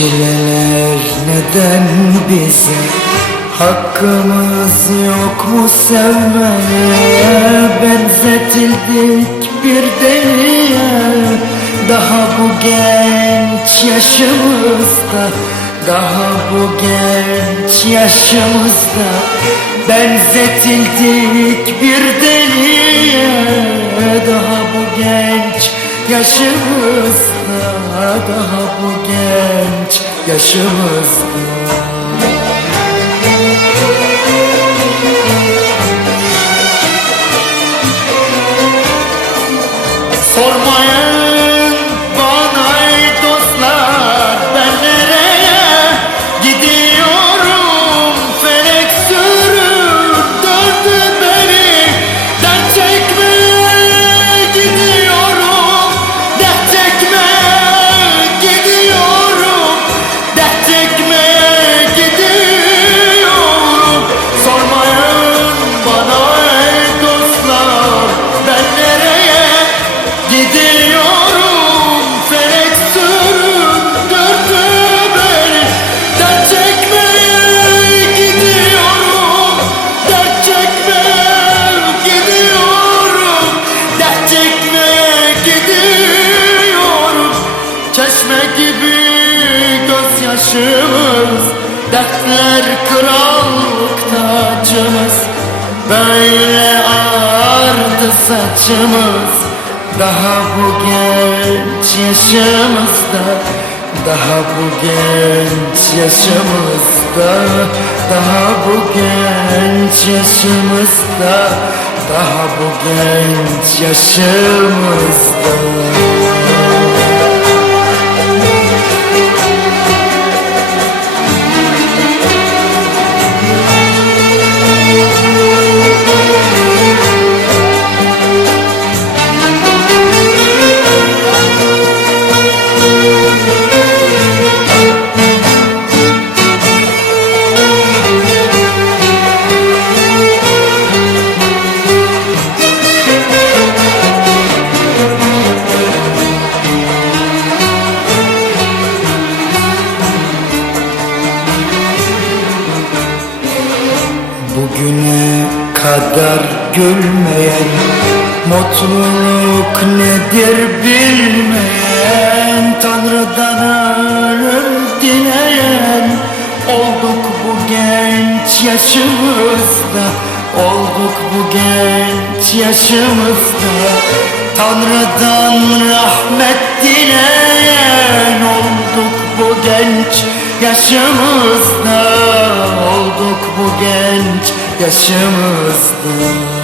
çileler neden bize Hakkımız yok mu sevmeye? Benzetildik bir deliye. Daha bu genç yaşımızda Daha bu genç yaşımızda Benzetildik bir deliye. Daha bu genç yaşımızda Daha bu genç yaşımızda Çeşme gibi gözyaşımız Dertler krallık tacımız Böyle ağardı saçımız daha bu genç yaşımızda. Daha bu genç yaşımızda Daha bu genç yaşımızda. Daha bu genç yaşımızda kadar gülmeyen Mutluluk nedir bilmeyen Tanrıdan ölüm dileyen Olduk bu genç yaşımızda Olduk bu genç yaşımızda. Tanrı'dan rahmet dileyen Olduk bu genç yaşımızda Olduk bu genç yaşımızda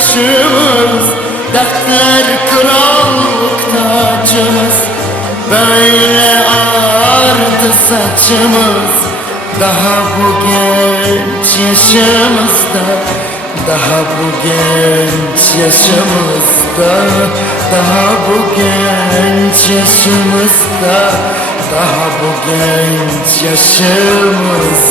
gözyaşımız Dertler krallık tacımız Böyle ağardı saçımız Daha bu genç yaşımızda. Daha bu genç yaşımızda Daha bu genç yaşımızda. Daha bu genç yaşımızda